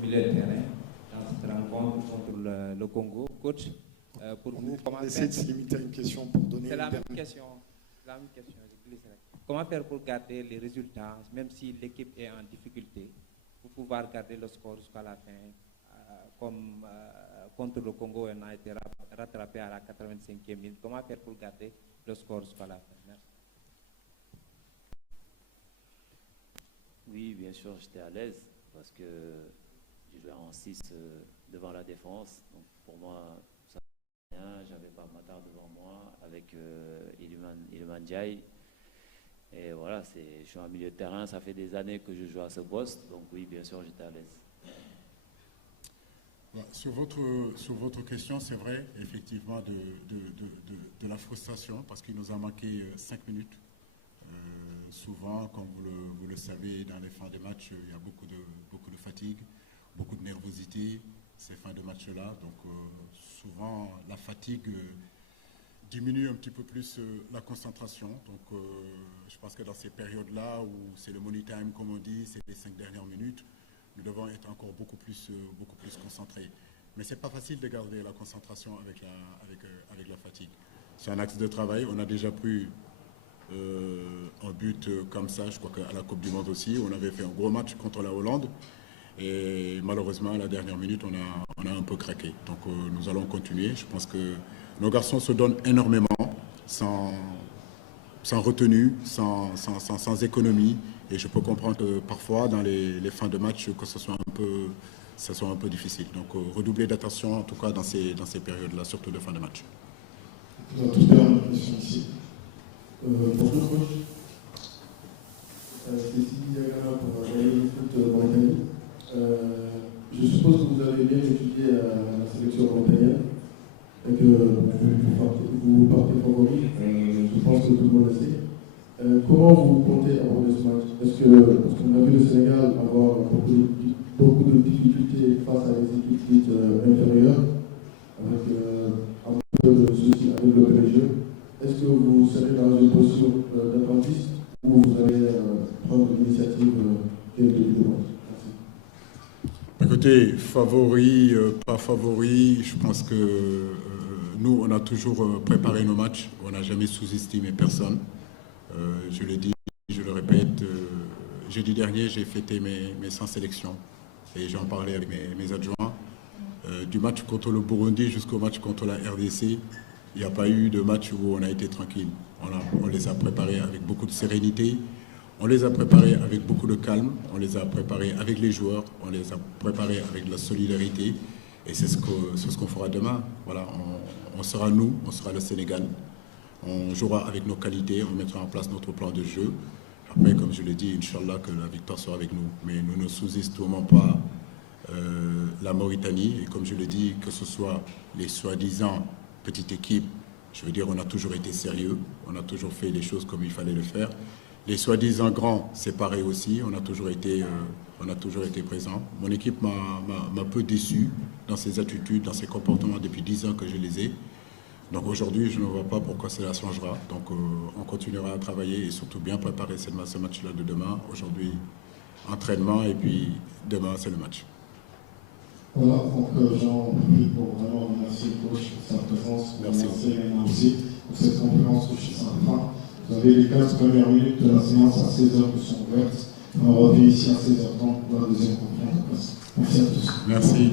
milieu de terrain dans cette rencontre contre le Congo. Coach, pour vous, comment faire... Essayer de se limiter à une question pour donner... C'est la même question. Comment faire pour garder les résultats, même si l'équipe est en difficulté, pour pouvoir garder le score jusqu'à la fin, comme contre le Congo, on a été rattrapé à la 85e minute. Comment faire pour garder le score jusqu'à la fin? Merci. Oui, bien sûr, j'étais à l'aise parce que je jouais en 6 devant la défense. Donc pour moi, ça ne rien. J'avais pas Matar devant moi avec Iliman Ndiaye. Et voilà, je suis en milieu de terrain. Ça fait des années que je joue à ce poste. Donc oui, bien sûr, j'étais à l'aise. Sur votre question, c'est vrai, effectivement, de la frustration parce qu'il nous a manqué 5 minutes. Souvent, comme vous le savez, dans les fins de match, il y a beaucoup de fatigue, beaucoup de nervosité, ces fins de match-là. Donc, souvent, la fatigue diminue un petit peu plus la concentration. Donc, je pense que dans ces périodes-là, où c'est le money time, comme on dit, c'est les 5 dernières minutes, nous devons être encore beaucoup plus concentrés. Mais ce n'est pas facile de garder la concentration avec la fatigue. C'est un axe de travail. On a déjà pris un but comme ça, je crois qu'à la Coupe du Monde aussi, on avait fait un gros match contre la Hollande et malheureusement à la dernière minute on a un peu craqué. Donc nous allons continuer. Je pense que nos garçons se donnent énormément, sans retenue, sans économie, et je peux comprendre que parfois dans les fins de match que ça soit un peu difficile. Donc redoubler d'attention en tout cas dans ces périodes-là, surtout de fin de match. On a tous une question ici. Bonjour coach, c'est Sidi Diagana pour le foot Mauritanie. Je suppose que vous avez bien étudié la sélection mauritanienne et que vous partez favori, je pense que tout le monde le sait. Comment vous comptez aborder ce match? Parce qu'on a vu le Sénégal avoir beaucoup de difficultés face à des équipes dites inférieures, avec un peu de soucis avec le PSG. Est-ce que vous serez dans une posture d'attentiste ou vous allez prendre l'initiative dès le début de match? Merci. Écoutez, favori, pas favori, je pense que nous, on a toujours préparé nos matchs. On n'a jamais sous-estimé personne. Je le dis, je le répète, jeudi dernier, j'ai fêté mes 100 sélections et j'en parlais avec mes adjoints. Du match contre le Burundi jusqu'au match contre la RDC, il n'y a pas eu de match où on a été tranquille. On les a préparés avec beaucoup de sérénité, on les a préparés avec beaucoup de calme, on les a préparés avec les joueurs, on les a préparés avec de la solidarité. Et c'est ce qu'on fera demain. Voilà, on sera nous, on sera le Sénégal. On jouera avec nos qualités, on mettra en place notre plan de jeu. Après, comme je l'ai dit, Inch'Allah, que la victoire sera avec nous. Mais nous ne sous-estimons pas la Mauritanie. Et comme je l'ai dit, que ce soit les soi-disant petite équipe, je veux dire, on a toujours été sérieux, on a toujours fait les choses comme il fallait le faire. Les soi-disant grands, c'est pareil aussi, on a toujours été présents. Mon équipe m'a peu déçu dans ses attitudes, dans ses comportements depuis 10 ans que je les ai. Donc aujourd'hui, je ne vois pas pourquoi cela changera. Donc on continuera à travailler et surtout bien préparer ce match-là de demain. Aujourd'hui, entraînement et puis demain, c'est le match. Voilà, donc j'en profite pour vraiment remercier le coach pour sa présence, merci aussi pour cette conférence que je suis sympa. Vous avez les 15 premières minutes de la séance à 16h qui sont ouvertes. On revient ici à 16h30 pour la deuxième conférence. Merci à tous. Merci.